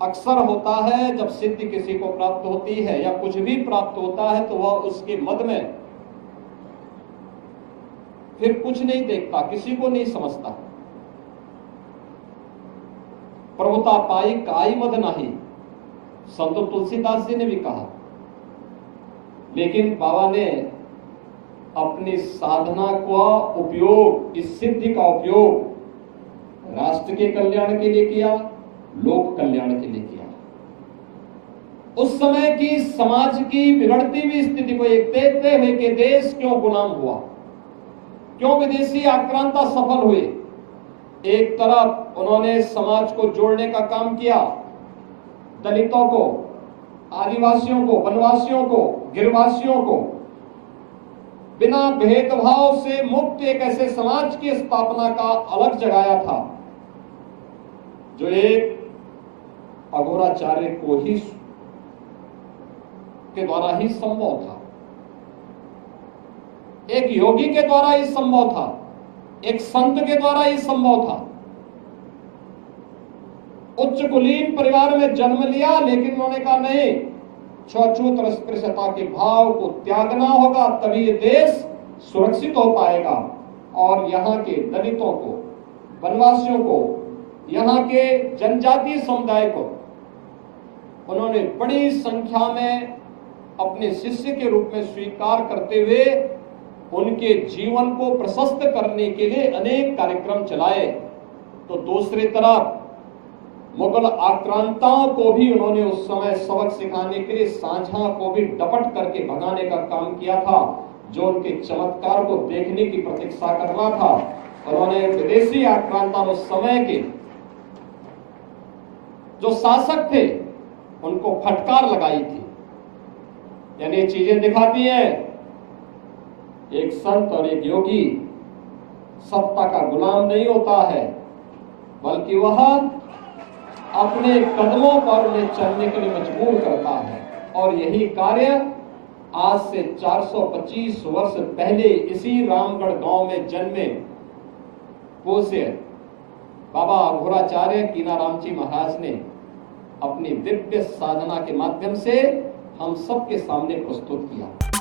अक्सर होता है जब सिद्धि किसी को प्राप्त होती है या कुछ भी प्राप्त होता है तो वह उसके मद में फिर कुछ नहीं देखता, किसी को नहीं समझता। प्रभुता पाई काई मद नाही, संत तुलसीदास जी ने भी कहा। लेकिन बाबा ने अपनी साधना का उपयोग, इस सिद्धि का उपयोग राष्ट्र के कल्याण के लिए किया, लोक कल्याण के लिए किया। उस समय की समाज की बिगड़ती हुई स्थिति को एक देखते हुए कि देश क्यों गुलाम हुआ, क्यों विदेशी आक्रांता सफल हुए। एक तरफ उन्होंने समाज को जोड़ने का काम किया, दलितों को, आदिवासियों को, वनवासियों को, गिरवासियों को बिना भेदभाव से मुक्त एक ऐसे समाज की स्थापना का अलग जगाया था जो एक अघोराचार्य को ही के द्वारा ही संभव था, एक योगी के द्वारा ही संभव था, एक संत के द्वारा ही संभव था। उच्च कुलीन परिवार में जन्म लिया, लेकिन उन्होंने कहा नहीं, छूत अस्पृश्यता के भाव को त्यागना होगा, तभी ये देश सुरक्षित हो पाएगा। और यहाँ के दलितों को, वनवासियों को, यहाँ के जनजातीय समुदाय को उन्होंने बड़ी संख्या में अपने शिष्य के रूप में स्वीकार करते हुए उनके जीवन को प्रशस्त करने के लिए अनेक कार्यक्रम चलाए। तो दूसरी तरफ मुगल आक्रांताओं को भी उन्होंने उस समय सबक सिखाने के लिए सांझा को भी डपट करके भगाने का काम किया था, जो उनके चमत्कार को देखने की प्रतीक्षा कर रहा था। उन्होंने विदेशी आक्रांता उस समय के जो शासक थे उनको फटकार लगाई थी। यानी ये चीजें दिखाती है एक संत और एक योगी सत्ता का गुलाम नहीं होता है, बल्कि वह अपने कदमों पर उन्हें चलने के लिए मजबूर करता है। और यही कार्य आज से 425 वर्ष पहले इसी रामगढ़ गांव में जन्मे पूज्य बाबा अघोराचार्य कीनाराम जी महाराज ने अपनी दिव्य साधना के माध्यम से हम सबके सामने प्रस्तुत किया।